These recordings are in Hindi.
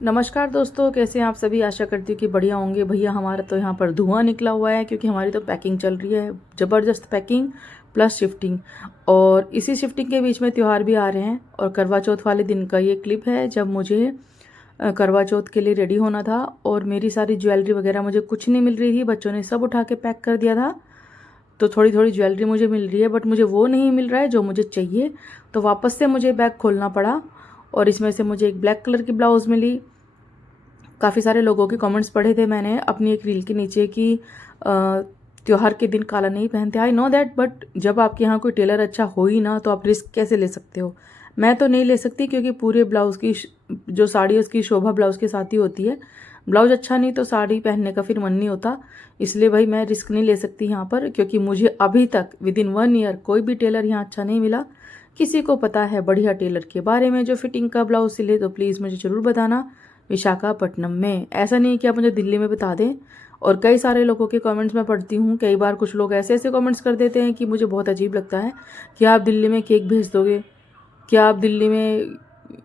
नमस्कार दोस्तों, कैसे हैं आप सभी। आशा करती हूँ कि बढ़िया होंगे। भैया हमारा तो यहाँ पर धुआं निकला हुआ है क्योंकि हमारी तो पैकिंग चल रही है, ज़बरदस्त पैकिंग प्लस शिफ्टिंग। और इसी शिफ्टिंग के बीच में त्यौहार भी आ रहे हैं और करवा चौथ वाले दिन का ये क्लिप है जब मुझे करवा चौथ के लिए रेडी होना था और मेरी सारी ज्वेलरी वगैरह मुझे कुछ नहीं मिल रही थी। बच्चों ने सब उठा के पैक कर दिया था, तो थोड़ी थोड़ी ज्वेलरी मुझे मिल रही है बट मुझे वो नहीं मिल रहा है जो मुझे चाहिए। तो वापस से मुझे बैग खोलना पड़ा और इसमें से मुझे एक ब्लैक कलर की ब्लाउज़ मिली। काफ़ी सारे लोगों के कमेंट्स पढ़े थे मैंने अपनी एक रील के नीचे कि त्योहार के दिन काला नहीं पहनते। आई नो दैट, बट जब आपके यहाँ कोई टेलर अच्छा हो ही ना तो आप रिस्क कैसे ले सकते हो। मैं तो नहीं ले सकती क्योंकि पूरे ब्लाउज़ की जो साड़ी है उसकी शोभा ब्लाउज़ के साथ ही होती है। ब्लाउज़ अच्छा नहीं तो साड़ी पहनने का फिर मन नहीं होता। इसलिए भाई मैं रिस्क नहीं ले सकती यहाँ पर, क्योंकि मुझे अभी तक विदिन 1 ईयर कोई भी टेलर यहाँ अच्छा नहीं मिला। किसी को पता है बढ़िया टेलर के बारे में जो फिटिंग का ब्लाउज़ सिले तो प्लीज़ मुझे ज़रूर बताना। विशाखापट्टनम में, ऐसा नहीं कि आप मुझे दिल्ली में बता दें। और कई सारे लोगों के कमेंट्स मैं पढ़ती हूँ, कई बार कुछ लोग ऐसे ऐसे कमेंट्स कर देते हैं कि मुझे बहुत अजीब लगता है कि आप दिल्ली में केक भेज दोगे, क्या आप दिल्ली में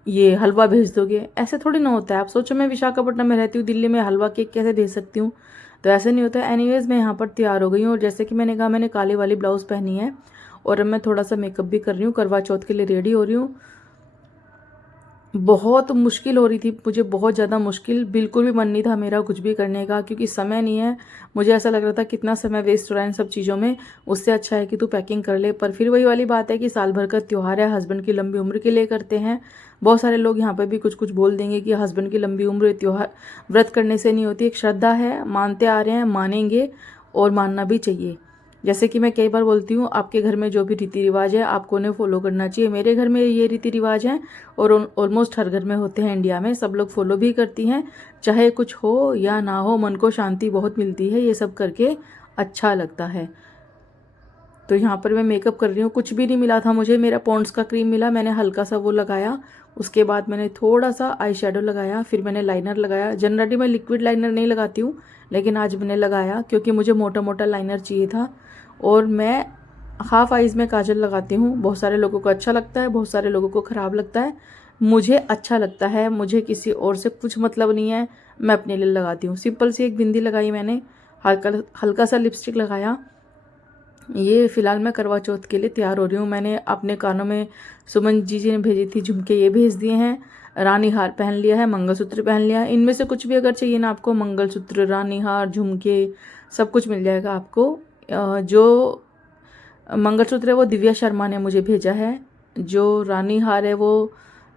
ये हलवा भेज दोगे। ऐसे थोड़ी ना होता है। आप सोचो मैं विशाखापट्टनम में रहती हूँ, दिल्ली में हलवा केक कैसे भेज सकती हूँ। तो ऐसे नहीं होता है। एनीवेज मैं यहाँ पर तैयार हो गई हूँ और जैसे कि मैंने कहा मैंने काली वाली ब्लाउज़ पहनी है और अब मैं थोड़ा सा मेकअप भी कर रही हूँ, करवा चौथ के लिए रेडी हो रही हूँ। बहुत मुश्किल हो रही थी मुझे, बहुत ज़्यादा मुश्किल। बिल्कुल भी मन नहीं था मेरा कुछ भी करने का क्योंकि समय नहीं है। मुझे ऐसा लग रहा था कितना समय वेस्ट हो रहा है इन सब चीज़ों में, उससे अच्छा है कि तू पैकिंग कर ले। पर फिर वही वाली बात है कि साल भर का त्यौहार है, हस्बैंड की लंबी उम्र के लिए करते हैं। बहुत सारे लोग यहाँ पर भी कुछ कुछ बोल देंगे कि हस्बैंड की लंबी उम्र त्यौहार व्रत करने से नहीं होती। एक श्रद्धा है, मानते आ रहे हैं, मानेंगे और मानना भी चाहिए। जैसे कि मैं कई बार बोलती हूँ, आपके घर में जो भी रीति रिवाज है आपको उन्हें फॉलो करना चाहिए। मेरे घर में ये रीति रिवाज हैं और ऑलमोस्ट हर घर में होते हैं इंडिया में, सब लोग फॉलो भी करती हैं। चाहे कुछ हो या ना हो, मन को शांति बहुत मिलती है, ये सब करके अच्छा लगता है। तो यहाँ पर मैं मेकअप कर रही हूँ। कुछ भी नहीं मिला था मुझे, मेरा पॉन्ड्स का क्रीम मिला, मैंने हल्का सा वो लगाया। उसके बाद मैंने थोड़ा सा आई शेडो लगाया, फिर मैंने लाइनर लगाया। जनरली मैं लिक्विड लाइनर नहीं लगाती हूँ, लेकिन आज मैंने लगाया क्योंकि मुझे मोटा मोटा लाइनर चाहिए था। और मैं हाफ आइज़ में काजल लगाती हूँ। बहुत सारे लोगों को अच्छा लगता है, बहुत सारे लोगों को ख़राब लगता है। मुझे अच्छा लगता है, मुझे किसी और से कुछ मतलब नहीं है, मैं अपने लिए लगाती हूँ। सिंपल सी एक बिंदी लगाई मैंने, हल्का हल्का सा लिपस्टिक लगाया। ये फ़िलहाल मैं करवा चौथ के लिए तैयार हो रही हूँ। मैंने अपने कानों में सुमन जी ने भेजी थी झुमके, ये भेज दिए हैं। रानी हार पहन लिया है, मंगलसूत्र पहन लिया है। इनमें से कुछ भी अगर चाहिए ना आपको, मंगलसूत्र, रानी हार, झुमके सब कुछ मिल जाएगा आपको। जो मंगलसूत्र है वो दिव्या शर्मा ने मुझे भेजा है, जो रानी हार है वो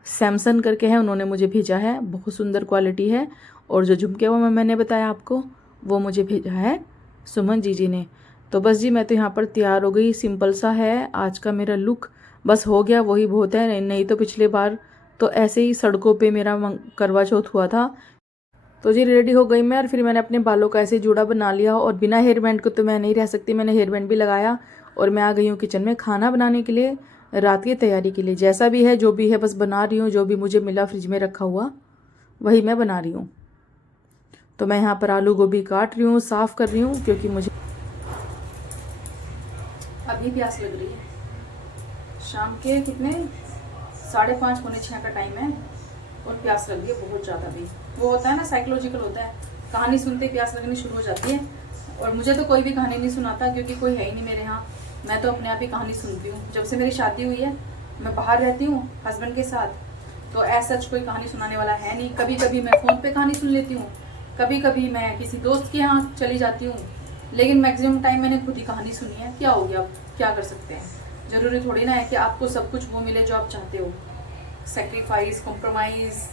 सैमसन करके है, उन्होंने मुझे भेजा है, बहुत सुंदर क्वालिटी है। और जो झुमके वो मैंने बताया आपको, वो मुझे भेजा है सुमन जी ने। तो बस जी मैं तो यहाँ पर तैयार हो गई। सिंपल सा है आज का मेरा लुक, बस हो गया वही बहुत है। नहीं तो पिछले बार तो ऐसे ही सड़कों पे मेरा करवा चौथ हुआ था। तो जी रेडी हो गई मैं और फिर मैंने अपने बालों का ऐसे जूड़ा बना लिया और बिना हेयर बैंड को तो मैं नहीं रह सकती, मैंने हेयर बैंड भी लगाया। और मैं आ गई हूँ किचन में खाना बनाने के लिए, रात की तैयारी के लिए। जैसा भी है जो भी है बस बना रही हूँ, जो भी मुझे मिला फ्रिज में रखा हुआ वही मैं बना रही हूँ। तो मैं यहाँ पर आलू गोभी काट रही हूँ, साफ़ कर रही हूँ क्योंकि मुझे अभी प्यास लग रही है। शाम के कितने 5:30 पौने 6 का टाइम है और प्यास लग रही है बहुत ज़्यादा। भी वो होता है ना, साइकोलॉजिकल होता है, कहानी सुनते प्यास लगनी शुरू हो जाती है। और मुझे तो कोई भी कहानी नहीं सुनाता क्योंकि कोई है ही नहीं मेरे यहाँ। मैं तो अपने आप ही कहानी सुनती हूँ। जब से मेरी शादी हुई है मैं बाहर रहती हूँ हस्बैंड के साथ, तो ऐसा सच कोई कहानी सुनाने वाला है नहीं। कभी कभी मैं फ़ोन पे कहानी सुन लेती हूँ, कभी कभी मैं किसी दोस्त के यहाँ चली जाती हूँ, लेकिन मैक्सिमम टाइम मैंने खुद ही कहानी सुनी है। क्या हो गया, अब क्या कर सकते हैं। ज़रूरी थोड़ी ना है कि आपको सब कुछ वो मिले जो आप चाहते हो। सेक्रीफाइस, कॉम्प्रोमाइज़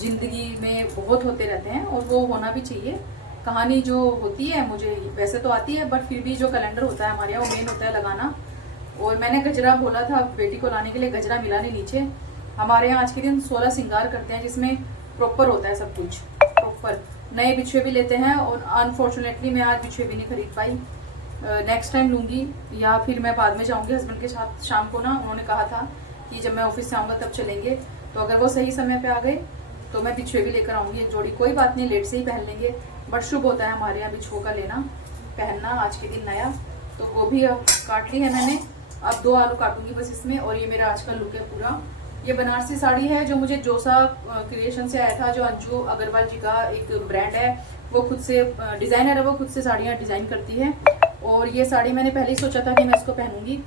ज़िंदगी में बहुत होते रहते हैं और वो होना भी चाहिए। कहानी जो होती है मुझे वैसे तो आती है, बट फिर भी जो कैलेंडर होता है हमारे यहाँ वो मेन होता है लगाना। और मैंने गजरा बोला था बेटी को लाने के लिए, गजरा मिला नहीं नीचे। हमारे यहाँ आज के दिन 16 श्रृंगार करते हैं जिसमें प्रॉपर होता है सब कुछ प्रॉपर। नए बिछुए भी लेते हैं और अनफॉर्चुनेटली मैं आज बिछुए भी नहीं खरीद पाई। नेक्स्ट टाइम लूँगी या फिर मैं बाद में जाऊँगी हस्बैंड के साथ शाम को ना। उन्होंने कहा था कि जब मैं ऑफिस से आऊँगा तब चलेंगे, तो अगर वो सही समय पे आ गए तो मैं बिछुए भी लेकर आऊँगी एक जोड़ी। कोई बात नहीं, लेट से ही पहन लेंगे, बट शुभ होता है हमारे यहाँ बिछुओं का लेना पहनना आज के दिन नया। तो गोभी काट ली है मैंने, अब 2 आलू काटूंगी बस इसमें। और ये मेरा आज का लुक है पूरा। ये बनारसी साड़ी है जो मुझे जोसा क्रिएशन से आया था, जो अंजू अग्रवाल जी का एक ब्रांड है, वो खुद से डिज़ाइनर है, वो खुद से साड़ियाँ डिज़ाइन करती है। और ये साड़ी मैंने पहले ही सोचा था कि मैं इसको पहनूंगी,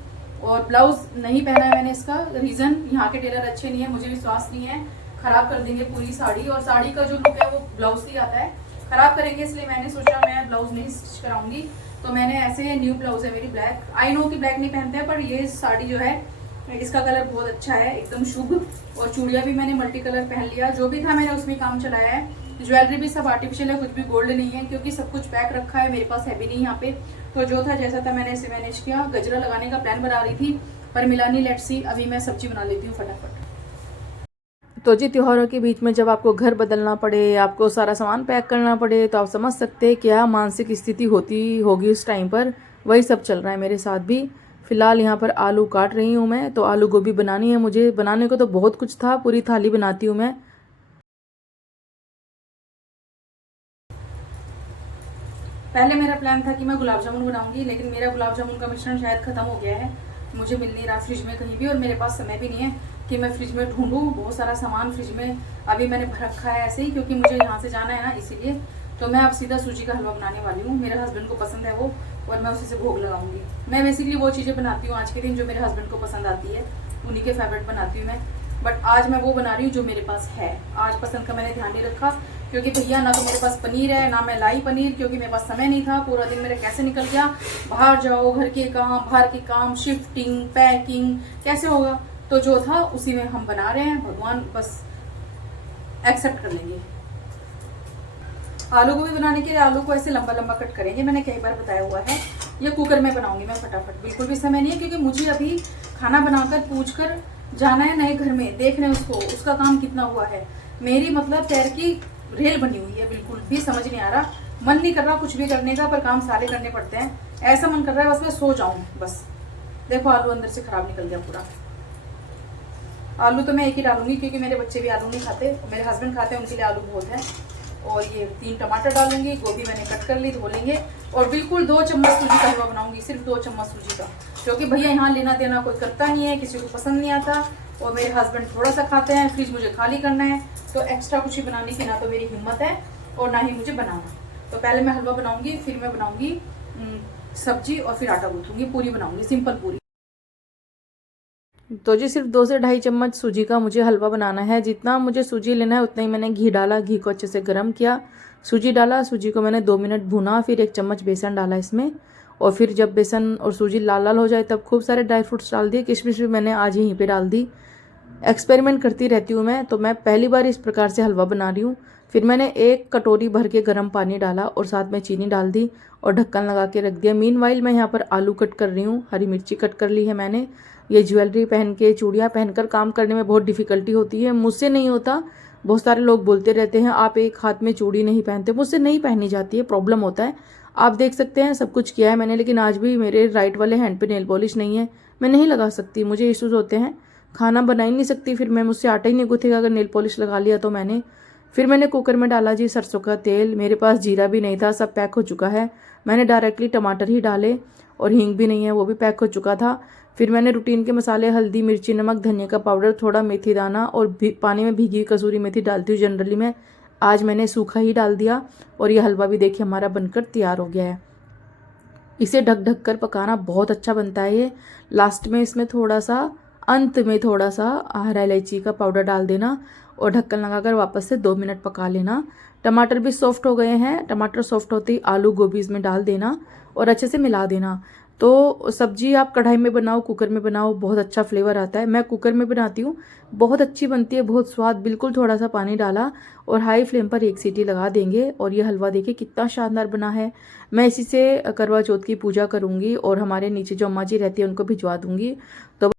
और ब्लाउज नहीं पहना है मैंने। इसका रीज़न, यहाँ के टेलर अच्छे नहीं है, मुझे विश्वास नहीं है, ख़राब कर देंगे पूरी साड़ी, और साड़ी का जो लुक है वो ब्लाउज से आता है, ख़राब करेंगे, इसलिए मैंने सोचा मैं ब्लाउज नहीं स्टिच कराऊंगी। तो मैंने ऐसे न्यू ब्लाउज है मेरी ब्लैक, आई नो कि ब्लैक नहीं पहनते हैं, पर ये साड़ी जो है इसका कलर बहुत अच्छा है, एकदम शुभ। और चूड़ियाँ भी मैंने मल्टी कलर पहन लिया, जो भी था मैंने उसमें काम चलाया है। ज्वेलरी भी सब आर्टिफिशियल है, कुछ भी गोल्ड नहीं है, क्योंकि सब कुछ पैक रखा है मेरे पास, है भी नहीं यहाँ पे। तो जो था जैसा था मैंने इसे मैनेज किया। गजरा लगाने का प्लान बना रही थी पर मिला नहीं, लेट्स सी। अभी मैं सब्जी बना लेती हूँ फटाफट। तो जी, त्योहारों के बीच में जब आपको घर बदलना पड़े, आपको सारा सामान पैक करना पड़े, तो आप समझ सकते हैं क्या मानसिक स्थिति होती होगी उस टाइम पर। वही सब चल रहा है मेरे साथ भी। फिलहाल यहाँ पर आलू काट रही हूँ मैं, तो आलू गोभी बनानी है मुझे। बनाने को तो बहुत कुछ था, पूरी थाली बनाती हूँ मैं। पहले मेरा प्लान था कि मैं गुलाब जामुन बनाऊंगी, लेकिन मेरा गुलाब जामुन का मिश्रण शायद खत्म हो गया है, मुझे मिल नहीं रहा फ्रिज में कहीं भी, और मेरे पास समय भी नहीं है कि मैं फ्रिज में ढूंढूं। बहुत सारा सामान फ्रिज में अभी मैंने भर रखा है ऐसे ही, क्योंकि मुझे यहाँ से जाना है ना, इसीलिए। तो मैं अब सीधा सूजी का हलवा बनाने वाली हूँ। मेरे हस्बैंड को पसंद है वो, और मैं उसी से भोग लगाऊंगी। मैं बेसिकली वो चीज़ें बनाती हूँ आज के दिन जो मेरे हस्बैंड को पसंद आती है, उन्हीं के फेवरेट बनाती हूँ मैं। बट आज मैं वो बना रही हूँ जो मेरे पास है। आज पसंद का मैंने ध्यान नहीं रखा, क्योंकि भैया ना तो मेरे पास पनीर है, ना मैं लाई पनीर, क्योंकि मेरे पास समय नहीं था। पूरा दिन मेरा कैसे निकल गया, बाहर जाओ, घर के काम, बाहर के काम, शिफ्टिंग, पैकिंग, कैसे होगा। तो जो था उसी में हम बना रहे हैं, भगवान बस एक्सेप्ट कर लेंगे। आलू को भी बनाने के लिए आलू को ऐसे लंबा लंबा कट करेंगे, मैंने कई बार बताया हुआ है। ये कुकर में बनाऊंगी मैं फटाफट, बिल्कुल भी समय नहीं है, क्योंकि मुझे अभी खाना बनाकर पूछकर जाना है नए घर में, देख रहे हैं उसको, उसका काम कितना हुआ है। मेरी मतलब पैर की रेल बनी हुई है, बिल्कुल भी समझ नहीं आ रहा, मन नहीं कर रहा कुछ भी करने का, पर काम सारे करने पड़ते हैं। ऐसा मन कर रहा है बस मैं सो जाऊं बस। देखो आलू अंदर से खराब निकल गया पूरा। आलू तो मैं एक ही डालूंगी, क्योंकि मेरे बच्चे भी आलू नहीं खाते, मेरे हस्बैंड खाते हैं, उनके लिए आलू बहुत है। और ये 3 टमाटर डालूंगी, गोभी मैंने कट कर ली, धो लेंगे। और बिल्कुल 2 चम्मच सूजी का हलवा बनाऊंगी, सिर्फ 2 चम्मच सूजी का, क्योंकि भैया यहाँ लेना देना कोई करता नहीं है, किसी को पसंद नहीं आता, और मेरे हस्बैंड थोड़ा सा खाते हैं। फ्रिज मुझे खाली करना है, तो एक्स्ट्रा कुछ ही बनाने की ना तो मेरी हिम्मत है और ना ही मुझे बनाना। तो पहले मैं हलवा बनाऊंगी, फिर मैं बनाऊंगी सब्जी, और फिर आटा गूंथूंगी, पूरी बनाऊंगी, सिंपल पूरी। तो जी, सिर्फ 2 से 2.5 चम्मच सूजी का मुझे हलवा बनाना है। जितना मुझे सूजी लेना है उतना ही मैंने घी डाला, घी को अच्छे से गर्म किया, सूजी डाला, सूजी को मैंने 2 मिनट भुना, फिर 1 चम्मच बेसन डाला इसमें। और फिर जब बेसन और सूजी लाल लाल हो जाए तब खूब सारे ड्राई फ्रूट्स डाल दिए, किशमिश भी मैंने आज यहीं पे डाल दी। एक्सपेरिमेंट करती रहती हूँ मैं, तो मैं पहली बार इस प्रकार से हलवा बना रही हूँ। फिर मैंने 1 कटोरी भर के गर्म पानी डाला और साथ में चीनी डाल दी और ढक्कन लगा के रख दिया। मीनवाइल मैं यहाँ पर आलू कट कर रही हूँ, हरी मिर्ची कट कर ली है मैंने। ये ज्वेलरी पहन के, चूड़ियाँ पहनकर काम करने में बहुत डिफ़िकल्टी होती है, मुझसे नहीं होता। बहुत सारे लोग बोलते रहते हैं आप एक हाथ में चूड़ी नहीं पहनते, मुझसे नहीं पहनी जाती है, प्रॉब्लम होता है। आप देख सकते हैं सब कुछ किया है मैंने, लेकिन आज भी मेरे राइट वाले हैंड पे नेल पॉलिश नहीं है, मैं नहीं लगा सकती, मुझे इश्यूज होते हैं, खाना बना ही नहीं सकती। फिर मैं, मुझसे आटा ही नहीं गूँथेगा अगर नेल पॉलिश लगा लिया तो मैंने। फिर मैंने कुकर में डाला जी सरसों का तेल, मेरे पास जीरा भी नहीं था, सब पैक हो चुका है। मैंने डायरेक्टली टमाटर ही डाले, और हींग भी नहीं है, वो भी पैक हो चुका था। फिर मैंने रूटीन के मसाले, हल्दी, मिर्ची, नमक, धनिया का पाउडर, थोड़ा मेथी दाना और पानी में भीगी कसूरी मेथी डालती हूँ जनरली मैं, आज मैंने सूखा ही डाल दिया। और ये हलवा भी देखिए हमारा बनकर तैयार हो गया है। इसे ढक ढक कर पकाना बहुत अच्छा बनता है ये। लास्ट में इसमें थोड़ा सा, अंत में थोड़ा सा हरा इलायची का पाउडर डाल देना और ढक्कन लगाकर वापस से 2 मिनट पका लेना। टमाटर भी सॉफ्ट हो गए हैं, टमाटर सॉफ्ट होते ही आलू गोभी इसमें डाल देना और अच्छे से मिला देना। तो सब्जी आप कढ़ाई में बनाओ, कुकर में बनाओ, बहुत अच्छा फ्लेवर आता है। मैं कुकर में बनाती हूँ, बहुत अच्छी बनती है, बहुत स्वाद। बिल्कुल थोड़ा सा पानी डाला और हाई फ्लेम पर 1 सीटी लगा देंगे और ये हलवा देखिए कितना शानदार बना है। मैं इसी से करवा चौथ की पूजा करूँगी और हमारे नीचे जो अम्मा जी रहती है उनको भिजवा दूँगी। तो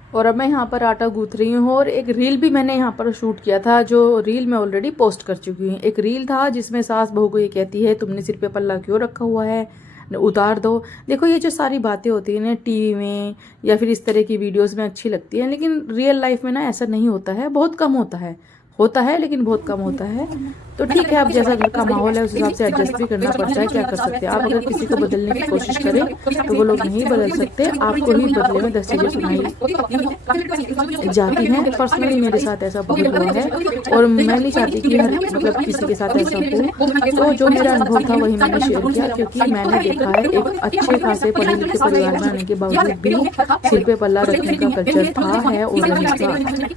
और अब मैं यहाँ पर आटा गूँथ रही हूँ और एक रील भी मैंने यहाँ पर शूट किया था, जो रील मैं ऑलरेडी पोस्ट कर चुकी हूँ। एक रील था जिसमें सास बहू को ये कहती है तुमने सिर पे पल्ला क्यों रखा हुआ है, उतार दो। देखो ये जो सारी बातें होती हैं ना टीवी में या फिर इस तरह की वीडियोस में अच्छी लगती हैं, लेकिन रियल लाइफ में ना ऐसा नहीं होता है, बहुत कम होता है। होता है लेकिन बहुत कम होता है। तो ठीक है, अब जैसा घर का माहौल है उस हिसाब से एडजस्ट भी करना पड़ता है, क्या कर सकते हैं। आप अगर किसी को बदलने की कोशिश करें तो वो लोग नहीं बदल सकते, आपको ही बदले में 10 चीज़ें सुनाई जाती हैं। पर्सनली मेरे साथ ऐसा बहुत हुआ है और मैं नहीं चाहती कि हर मतलब किसी के साथ ऐसा हो। तो जो मेरा अनुभव था वही मैंने शेयर किया, क्योंकि मैंने देखा है एक अच्छे खासे पढ़े लिखे परिवार में आने के बावजूद भी सिर पे पल्ला रखने का कल्चर था, है और रहेगा।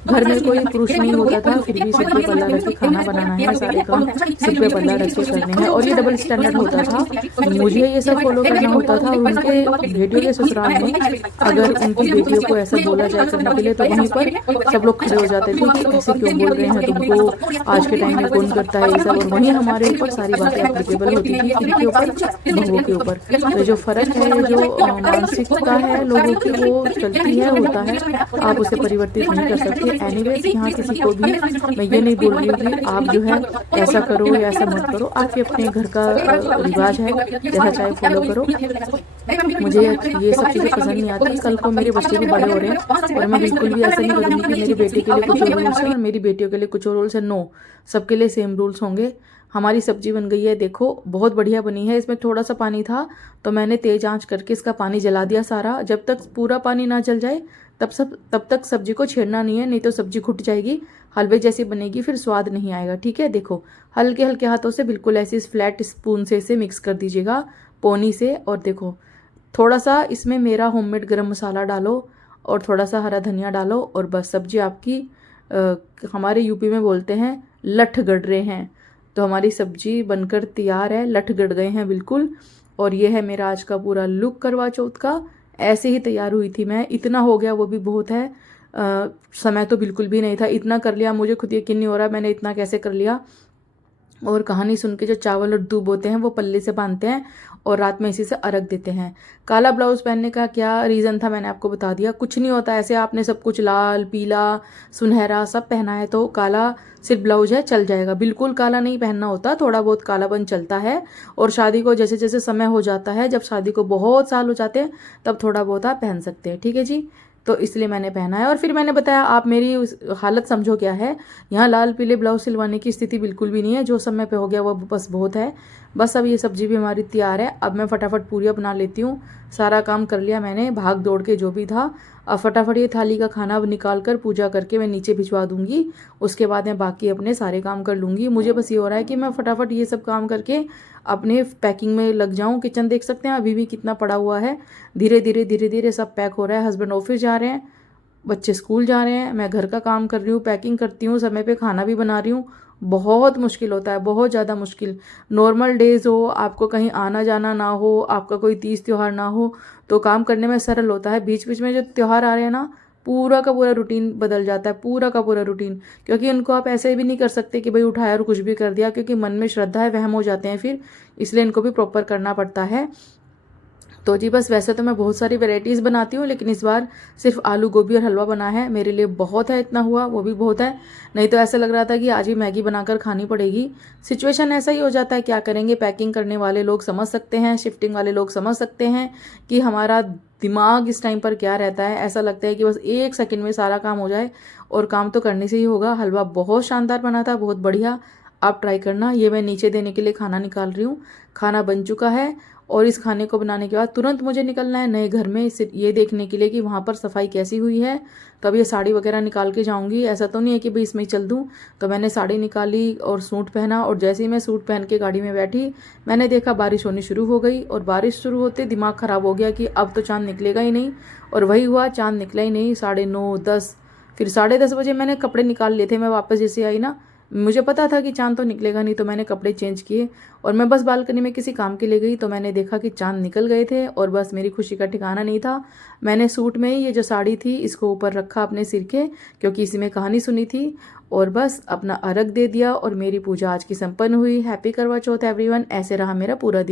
घर में कोई पुरुष नहीं होता था फिर भी सिर पे पल्ला रख के खाना बनाना है, सारे काम सिर पे पल्ला रख के करने हैं, और ये डबल स्टैंडर्ड होता था। मुझे ये सब फॉलो करना होता था, और उनके बेटियों के ससुराल में अगर उनकी बेटियों को ऐसा बोला जाए करने के लिए तो वहीं पर सब लोग खड़े हो जाते थे कि ऐसे क्यों बोल रहे हैं तुमको, आज के टाइम में कौन करता है ये सब। और वहीं हमारे ऊपर सारी बातें एप्लीकेबल होती थी, इनके ऊपर, बहुओं के ऊपर। तो जो फर्क है, जो मानसिकता है लोगों की, वो चलती है, होता है, आप उसे परिवर्तित नहीं कर सकते। एनीवेज, यहाँ किसी को भी मैं ये नहीं बोल रही हूँ कि आप जो है ऐसा करो या ऐसा मत करो, आपके अपने घर का रिवाज है, जैसा चाहे फॉलो करो। मुझे ये सब चीज़ें पसंद नहीं आती। कल को मेरे बच्चे भी बड़े हो रहे हैं और मैं बिल्कुल भी ऐसा नहीं करूँगी कि मेरे बेटे के लिए कुछ और रूल्स है और मेरी बेटियों के लिए कुछ और रूल्स है। नो, सबके लिए सेम रूल्स होंगे। हमारी सब्जी बन गई है, देखो बहुत बढ़िया बनी है। इसमें थोड़ा सा पानी था तो मैंने तेज आंच करके इसका पानी जला दिया सारा। जब तक पूरा पानी ना जल जाए तब तक सब्जी को छेड़ना नहीं है, नहीं तो सब्जी घुट जाएगी, हलवे जैसी बनेगी, फिर स्वाद नहीं आएगा। ठीक है, देखो हल्के हल्के हाथों से बिल्कुल ऐसे इस फ्लैट स्पून से इसे मिक्स कर दीजिएगा पोनी से। और देखो थोड़ा सा इसमें मेरा होममेड गरम मसाला डालो और थोड़ा सा हरा धनिया डालो, और बस सब्जी आपकी हमारे यूपी में बोलते हैं लठ गड़ रहे हैं। तो हमारी सब्जी बनकर तैयार है, लठ गड़ गए हैं बिल्कुल। और ये है मेरा आज का पूरा लुक करवा चौथ का। ऐसे ही तैयार हुई थी मैं, इतना हो गया वो भी बहुत है। समय तो बिल्कुल भी नहीं था, इतना कर लिया, मुझे खुद यकीन नहीं हो रहा मैंने इतना कैसे कर लिया। और कहानी सुन के जो चावल और दूब होते हैं वो पल्ले से बांधते हैं और रात में इसी से अर्घ देते हैं। काला ब्लाउज पहनने का क्या रीज़न था मैंने आपको बता दिया। कुछ नहीं होता ऐसे, आपने सब कुछ लाल पीला सुनहरा सब पहना है तो काला सिर्फ ब्लाउज है चल जाएगा। बिल्कुल काला नहीं पहनना होता, थोड़ा बहुत कालापन चलता है। और शादी को जैसे जैसे समय हो जाता है, जब शादी को बहुत साल हो जाते हैं तब थोड़ा बहुत आप पहन सकते हैं। ठीक है जी, तो इसलिए मैंने पहना है। और फिर मैंने बताया, आप मेरी हालत समझो क्या है। यहाँ लाल पीले ब्लाउज सिलवाने की स्थिति बिल्कुल भी नहीं है, जो समय पे हो गया वो बस बहुत है। बस अब ये सब्जी भी हमारी तैयार है। अब मैं फटाफट पूरियाँ बना लेती हूँ। सारा काम कर लिया मैंने, भाग दौड़ के जो भी था। अब फटाफट ये थाली का खाना निकाल कर पूजा करके मैं नीचे भिजवा दूंगी। उसके बाद मैं बाकी अपने सारे काम कर लूँगी। मुझे बस ये हो रहा है कि मैं फटाफट ये सब काम करके अपने पैकिंग में लग जाऊँ। किचन देख सकते हैं अभी भी कितना पड़ा हुआ है। धीरे धीरे सब पैक हो रहा है। हस्बैंड ऑफिस जा रहे हैं, बच्चे स्कूल जा रहे हैं, मैं घर का काम कर रही हूँ, पैकिंग करती हूँ, समय पे खाना भी बना रही हूँ। बहुत मुश्किल होता है, बहुत ज़्यादा मुश्किल। नॉर्मल डेज हो, आपको कहीं आना जाना ना हो, आपका कोई तीज त्यौहार ना हो तो काम करने में सरल होता है। बीच बीच में जो त्यौहार आ रहे हैं ना, पूरा का पूरा रूटीन बदल जाता है, पूरा का पूरा रूटीन। क्योंकि उनको आप ऐसे भी नहीं कर सकते कि भाई उठाया और कुछ भी कर दिया, क्योंकि मन में श्रद्धा है, वहम हो जाते हैं फिर, इसलिए इनको भी प्रॉपर करना पड़ता है। तो जी बस, वैसे तो मैं बहुत सारी वैरायटीज़ बनाती हूँ लेकिन इस बार सिर्फ आलू गोभी और हलवा बना है। मेरे लिए बहुत है, इतना हुआ वो भी बहुत है। नहीं तो ऐसा लग रहा था कि आज ही मैगी बनाकर खानी पड़ेगी। सिचुएशन ऐसा ही हो जाता है, क्या करेंगे। पैकिंग करने वाले लोग समझ सकते हैं, शिफ्टिंग वाले लोग समझ सकते हैं कि हमारा दिमाग इस टाइम पर क्या रहता है। ऐसा लगता है कि बस 1 सेकंड में सारा काम हो जाए, और काम तो करने से ही होगा। हलवा बहुत शानदार बना था, बहुत बढ़िया, आप ट्राई करना। ये मैं नीचे देने के लिए खाना निकाल रही हूँ। खाना बन चुका है और इस खाने को बनाने के बाद तुरंत मुझे निकलना है नए घर में, ये देखने के लिए कि वहाँ पर सफाई कैसी हुई है। तो अब ये साड़ी वगैरह निकाल के जाऊँगी। ऐसा तो नहीं है कि भाई इसमें ही चल दूँ। तो मैंने साड़ी निकाली और सूट पहना, और जैसे ही मैं सूट पहन के गाड़ी में बैठी, मैंने देखा बारिश होनी शुरू हो गई। और बारिश शुरू होते दिमाग ख़राब हो गया कि अब तो चाँद निकलेगा ही नहीं। और वही हुआ, चाँद निकला ही नहीं। 9:30 10, फिर 10:30 बजे मैंने कपड़े निकाल लिए थे। मैं वापस जैसे आई ना, मुझे पता था कि चाँद तो निकलेगा नहीं, तो मैंने कपड़े चेंज किए और मैं बस बालकनी में किसी काम के लिए गई। तो मैंने देखा कि चाँद निकल गए थे और बस मेरी खुशी का ठिकाना नहीं था। मैंने सूट में ही ये जो साड़ी थी इसको ऊपर रखा अपने सिर के, क्योंकि इसी में कहानी सुनी थी, और बस अपना अर्घ दे दिया और मेरी पूजा आज की संपन्न हुई। हैप्पी करवा चौथ एवरीवन। ऐसे रहा मेरा पूरा दिन।